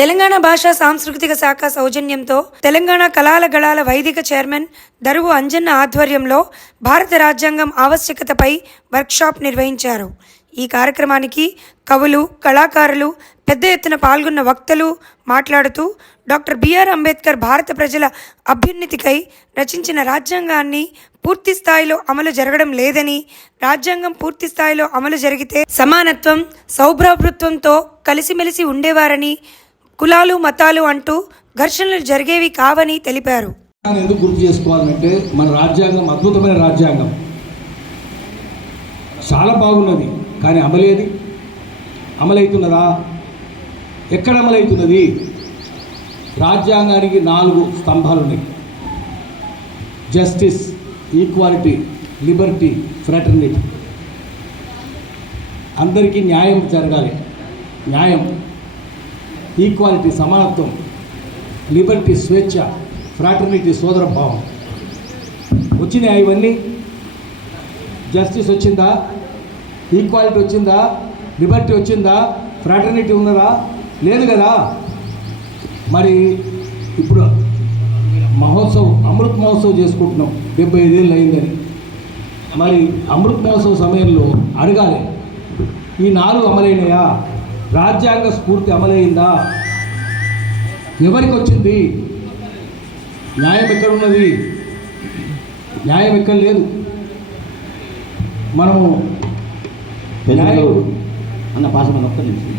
తెలంగాణ భాషా సాంస్కృతిక శాఖ సౌజన్యంతో తెలంగాణ కళాల గళాల వైదిక చైర్మన్ దరువు అంజన్న ఆధ్వర్యంలో భారత రాజ్యాంగం ఆవశ్యకతపై వర్క్షాప్ నిర్వహించారు. ఈ కార్యక్రమానికి కవులు కళాకారులు పెద్ద ఎత్తున పాల్గొన్న వక్తలు మాట్లాడుతూ డాక్టర్ బిఆర్ అంబేద్కర్ భారత ప్రజల అభ్యున్నతికై రచించిన రాజ్యాంగాన్ని పూర్తి స్థాయిలో అమలు జరగడం లేదని రాజ్యాంగం పూర్తి స్థాయిలో అమలు జరిగితే సమానత్వం సౌభ్రాతృత్వంతో కలిసిమెలిసి ఉండేవారని కులాలు మతాలు అంటూ ఘర్షణలు జరిగేవి కావని తెలిపారు. ఎందుకు గుర్తు చేసుకోవాలంటే మన రాజ్యాంగం అద్భుతమైన రాజ్యాంగం. చాలా బాగున్నది కానీ అమలేది అమలవుతున్నదా? ఎక్కడ అమలవుతున్నది? రాజ్యాంగానికి నాలుగు స్తంభాలు ఉన్నాయి జస్టిస్ ఈక్వాలిటీ లిబర్టీ ఫ్రాటర్నిటీ. అందరికీ న్యాయం జరగాలి. న్యాయం. ఈక్వాలిటీ సమానత్వం లిబర్టీ స్వేచ్ఛ ఫ్రాటర్నిటీ సోదర భావం వచ్చినాయా ఇవన్నీ? జస్టిస్ వచ్చిందా? ఈక్వాలిటీ వచ్చిందా? లిబర్టీ వచ్చిందా? ఫ్రాటర్నిటీ ఉన్నదా? లేదు కదా. మరి ఇప్పుడు మహోత్సవం అమృత్ మహోత్సవం చేసుకుంటున్నాం. డెబ్బై ఐదేళ్ళు అయిందని. మరి అమృత్ మహోత్సవం సమయంలో అడగాలి. ఈ నాలుగు అమలైనయా? రాజ్యాంగ స్ఫూర్తి అమలైందా? ఎవరికి వచ్చింది? న్యాయం ఎక్కడ ఉన్నది న్యాయం ఎక్కడ లేదు? మనము అన్న మీద ఒక్క నిమిషం.